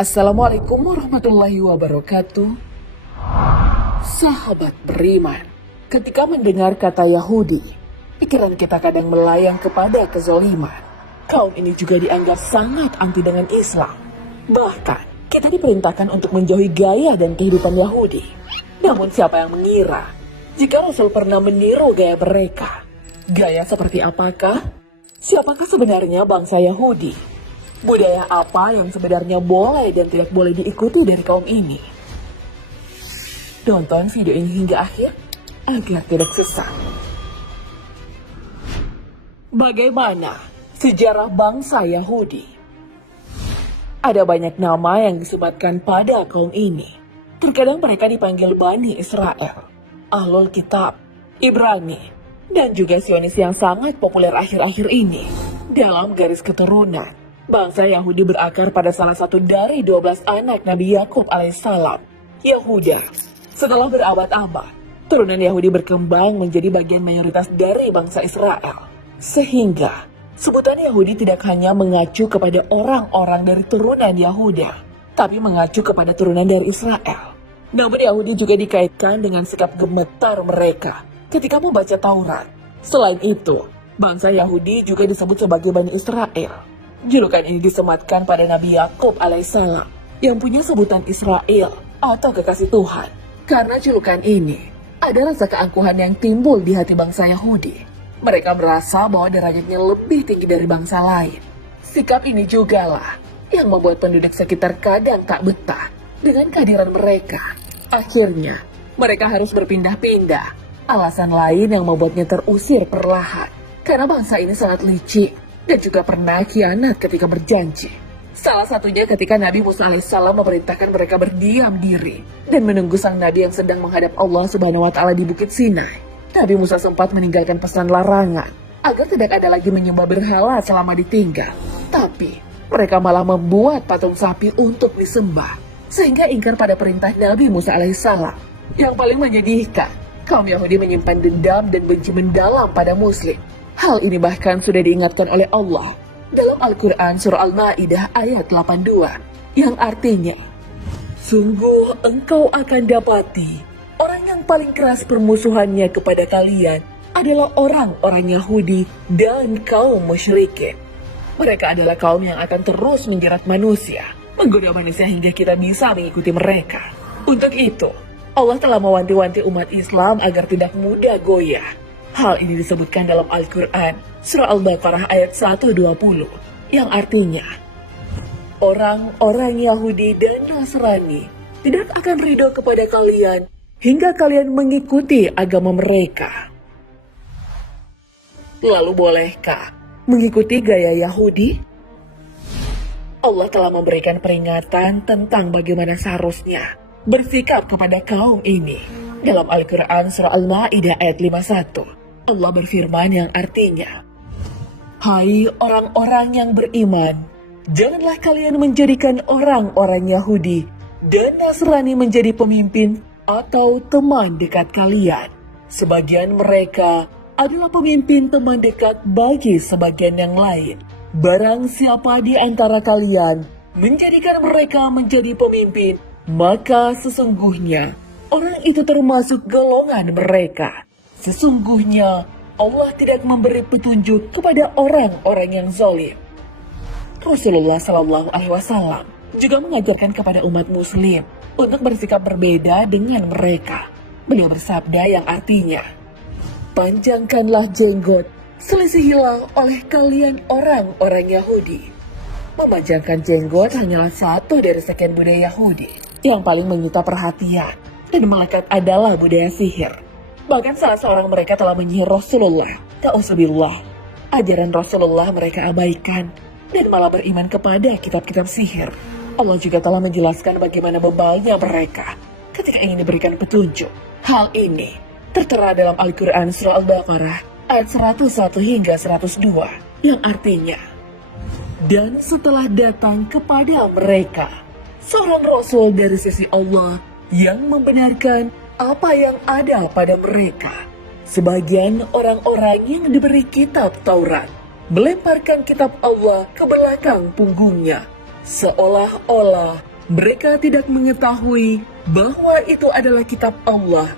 Assalamualaikum warahmatullahi wabarakatuh. Sahabat beriman, ketika mendengar kata Yahudi, pikiran kita kadang melayang kepada kezaliman. Kaum ini juga dianggap sangat anti dengan Islam. Bahkan, kita diperintahkan untuk menjauhi gaya dan kehidupan Yahudi. Namun siapa yang mengira jika Rasul pernah meniru gaya mereka? Gaya seperti apakah? Siapakah sebenarnya bangsa Yahudi? Budaya apa yang sebenarnya boleh dan tidak boleh diikuti dari kaum ini? Tonton video ini hingga akhir agar tidak sesat. Bagaimana sejarah bangsa Yahudi? Ada banyak nama yang disematkan pada kaum ini. Terkadang mereka dipanggil Bani Israel, Ahlul Kitab, Ibrani, dan juga Zionis yang sangat populer akhir-akhir ini. Dalam garis keturunan, bangsa Yahudi berakar pada salah satu dari 12 anak Nabi Yakub alaihissalam, Yahuda. Setelah berabad-abad, turunan Yahudi berkembang menjadi bagian mayoritas dari bangsa Israel. Sehingga, sebutan Yahudi tidak hanya mengacu kepada orang-orang dari turunan Yahuda, tapi mengacu kepada turunan dari Israel. Namun Yahudi juga dikaitkan dengan sikap gemetar mereka ketika membaca Taurat. Selain itu, bangsa Yahudi juga disebut sebagai Bani Israel. Julukan ini disematkan pada Nabi Yakub alaihissalam yang punya sebutan Israel atau kekasih Tuhan. Karena julukan ini, ada rasa keangkuhan yang timbul di hati bangsa Yahudi. Mereka merasa bahwa derajatnya lebih tinggi dari bangsa lain. Sikap ini jugalah yang membuat penduduk sekitar kadang tak betah dengan kehadiran mereka. Akhirnya, mereka harus berpindah-pindah. Alasan lain yang membuatnya terusir perlahan, karena bangsa ini sangat licik dan juga pernah khianat ketika berjanji. Salah satunya ketika Nabi Musa alaihissalam memerintahkan mereka berdiam diri dan menunggu sang Nabi yang sedang menghadap Allah Subhanahu wa Ta'ala di Bukit Sinai. Nabi Musa sempat meninggalkan pesan larangan agar tidak ada lagi menyembah berhala selama ditinggal. Tapi mereka malah membuat patung sapi untuk disembah, sehingga ingkar pada perintah Nabi Musa alaihissalam. Yang paling menyedihkan, kaum Yahudi menyimpan dendam dan benci mendalam pada Muslim. Hal ini bahkan sudah diingatkan oleh Allah dalam Al-Quran surah Al-Ma'idah ayat 82, yang artinya, sungguh engkau akan dapati orang yang paling keras permusuhannya kepada kalian adalah orang-orang Yahudi dan kaum musyrikin. Mereka adalah kaum yang akan terus menjerat manusia, menggoda manusia hingga kita bisa mengikuti mereka. Untuk itu, Allah telah mewanti-wanti umat Islam agar tidak mudah goyah. Hal ini disebutkan dalam Al-Quran, surah Al-Baqarah ayat 120, yang artinya, orang-orang Yahudi dan Nasrani tidak akan ridho kepada kalian hingga kalian mengikuti agama mereka. Lalu bolehkah mengikuti gaya Yahudi? Allah telah memberikan peringatan tentang bagaimana seharusnya bersikap kepada kaum ini. Dalam Al-Quran surah Al-Ma'idah ayat 51, Allah berfirman yang artinya, hai orang-orang yang beriman, janganlah kalian menjadikan orang-orang Yahudi dan Nasrani menjadi pemimpin atau teman dekat kalian. Sebagian mereka adalah pemimpin teman dekat bagi sebagian yang lain. Barang siapa di antara kalian menjadikan mereka menjadi pemimpin, maka sesungguhnya orang itu termasuk golongan mereka. Sesungguhnya Allah tidak memberi petunjuk kepada orang-orang yang zalim. Rasulullah SAW juga mengajarkan kepada umat Muslim untuk bersikap berbeda dengan mereka. Beliau bersabda yang artinya, panjangkanlah jenggot, selisihilah oleh kalian orang-orang Yahudi. Memanjangkan jenggot hanyalah satu dari sekian budaya Yahudi yang paling menyita perhatian, dan melekat adalah budaya sihir. Bahkan salah seorang mereka telah menyihir Rasulullah. Ta'udzubillah. Ajaran Rasulullah mereka abaikan dan malah beriman kepada kitab-kitab sihir. Allah juga telah menjelaskan bagaimana bebalnya mereka ketika ingin diberikan petunjuk. Hal ini tertera dalam Al-Quran surah Al-Baqarah ayat 101 hingga 102, yang artinya, dan setelah datang kepada mereka seorang Rasul dari sisi Allah yang membenarkan apa yang ada pada mereka. Sebagian orang-orang yang diberi kitab Taurat melemparkan kitab Allah ke belakang punggungnya, seolah-olah Mereka tidak mengetahui bahwa itu adalah kitab Allah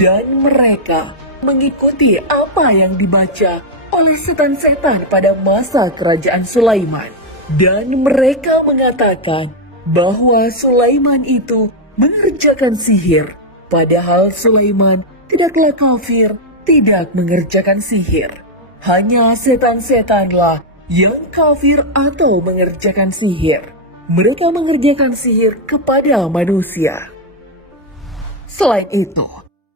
dan mereka mengikuti apa yang dibaca oleh setan-setan pada masa kerajaan Sulaiman. Dan mereka mengatakan bahwa Sulaiman itu mengerjakan sihir, padahal Sulaiman tidaklah kafir, tidak mengerjakan sihir. Hanya setan-setanlah yang kafir atau mengerjakan sihir. Mereka mengerjakan sihir kepada manusia. Selain itu,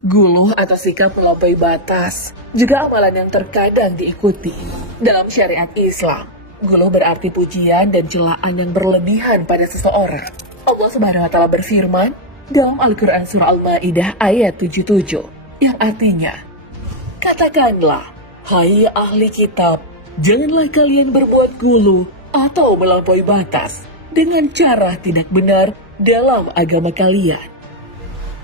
guluh atau sikap melampaui batas juga amalan yang terkadang diikuti. Dalam syariat Islam, guluh berarti pujian dan celaan yang berlebihan pada seseorang. Allah Subhanahu wa Ta'ala berfirman dalam Al-Quran Surah Al-Ma'idah ayat 77, yang artinya, "Katakanlah, hai ahli kitab, janganlah kalian berbuat guluh atau melampaui batas dengan cara tidak benar dalam agama kalian."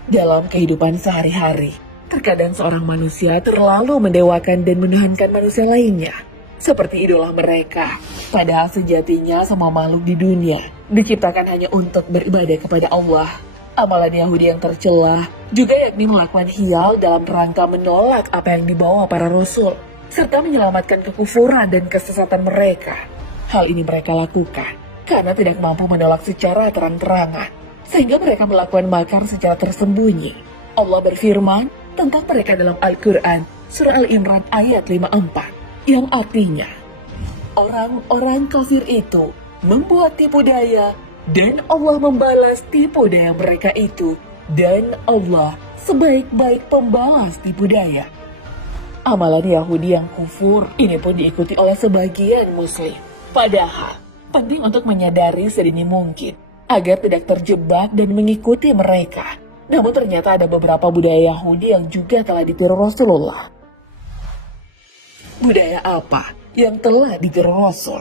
Dalam kehidupan sehari-hari, terkadang seorang manusia terlalu mendewakan dan menuhankan manusia lainnya, seperti idola mereka. Padahal sejatinya semua makhluk di dunia diciptakan hanya untuk beribadah kepada Allah. Amalan Yahudi yang tercela juga yakni melakukan hiyal dalam rangka menolak apa yang dibawa para rasul, serta menyelamatkan kekufuran dan kesesatan mereka. Hal ini mereka lakukan karena tidak mampu menolak secara terang-terangan, sehingga mereka melakukan makar secara tersembunyi. Allah berfirman tentang mereka dalam Al-Quran, Surah Al-Imran ayat 54, yang artinya, orang-orang kafir itu membuat tipu daya, dan Allah membalas tipu daya mereka itu, dan Allah sebaik-baik pembalas tipu daya. Amalan Yahudi yang kufur ini pun diikuti oleh sebagian muslim. Padahal, penting untuk menyadari sedini mungkin agar tidak terjebak dan mengikuti mereka. Namun ternyata ada beberapa budaya Yahudi yang juga telah ditiru Rasulullah. Budaya apa yang telah ditiru Rasul?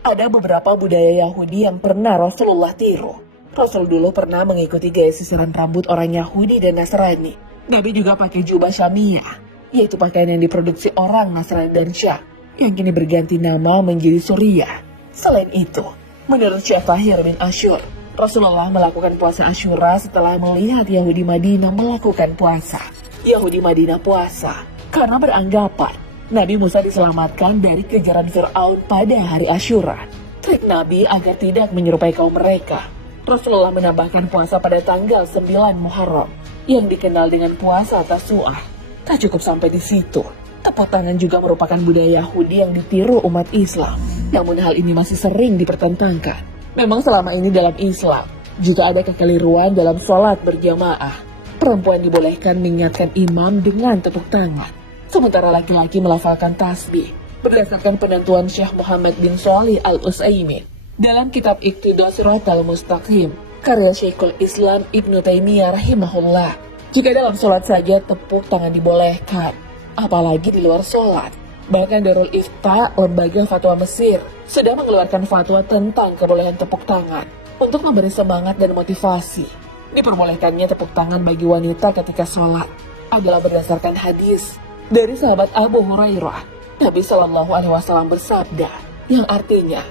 Ada beberapa budaya Yahudi yang pernah Rasulullah tiru. Rasul dulu pernah mengikuti gaya sisiran rambut orang Yahudi dan Nasrani. Nabi juga pakai jubah Syamiyah, yaitu pakaian yang diproduksi orang Nasrani dan Syam, yang kini berganti nama menjadi Suriah. Selain itu, menurut Syekh Tahir bin Asyur, Rasulullah melakukan puasa Asyura setelah melihat Yahudi Madinah melakukan puasa. Yahudi Madinah puasa karena beranggapan Nabi Musa diselamatkan dari kejaran Fir'aun pada hari Asyura. Trik Nabi agar tidak menyerupai kaum mereka, Rasulullah menambahkan puasa pada tanggal 9 Muharram, yang dikenal dengan puasa Tasu'ah. Tak cukup sampai di situ, tepuk tangan juga merupakan budaya Yahudi yang ditiru umat Islam. Namun hal ini masih sering dipertentangkan. Memang selama ini dalam Islam juga ada kekeliruan dalam sholat berjamaah. Perempuan dibolehkan mengingatkan imam dengan tepuk tangan, sementara laki-laki melafalkan tasbih. Berdasarkan penentuan Syekh Muhammad bin Shalih Al-Utsaimin dalam kitab Iqtidah Shiratal Mustaqim, karya Syekhul Islam Ibnu Taimiyah rahimahullah, jika dalam sholat saja tepuk tangan dibolehkan, apalagi di luar sholat. Bahkan Darul Ifta, lembaga fatwa Mesir, sudah mengeluarkan fatwa tentang kebolehan tepuk tangan untuk memberi semangat dan motivasi. Diperbolehkannya tepuk tangan bagi wanita ketika sholat adalah berdasarkan hadis dari sahabat Abu Hurairah. Nabi Shallallahu Alaihi Wasallam bersabda, yang artinya,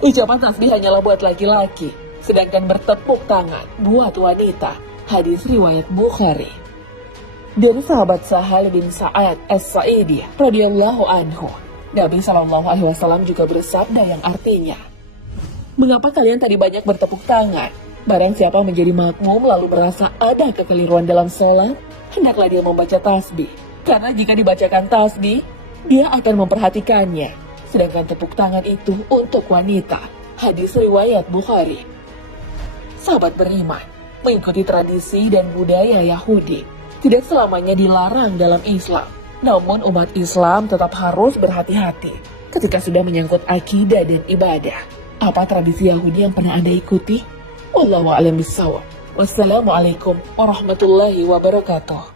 ucapan tasbih hanyalah buat laki-laki, sedangkan bertepuk tangan buat wanita. Hadis riwayat Bukhari. Dari sahabat Sahal bin Sa'ad As-Sa'idi radhiyallahu anhu, Nabi Shallallahu Alaihi Wasallam juga bersabda yang artinya, mengapa kalian tadi banyak bertepuk tangan? Barang siapa menjadi makmum lalu merasa ada kekeliruan dalam sholat, hendaklah dia membaca tasbih. Karena jika dibacakan tasbih, dia akan memperhatikannya. Sedangkan tepuk tangan itu untuk wanita. Hadis riwayat Bukhari. Sahabat beriman, mengikuti tradisi dan budaya Yahudi tidak selamanya dilarang dalam Islam. Namun umat Islam tetap harus berhati-hati ketika sudah menyangkut akidah dan ibadah. Apa tradisi Yahudi yang pernah Anda ikuti? Wallahu a'lam bishawab. Wassalamualaikum warahmatullahi wabarakatuh.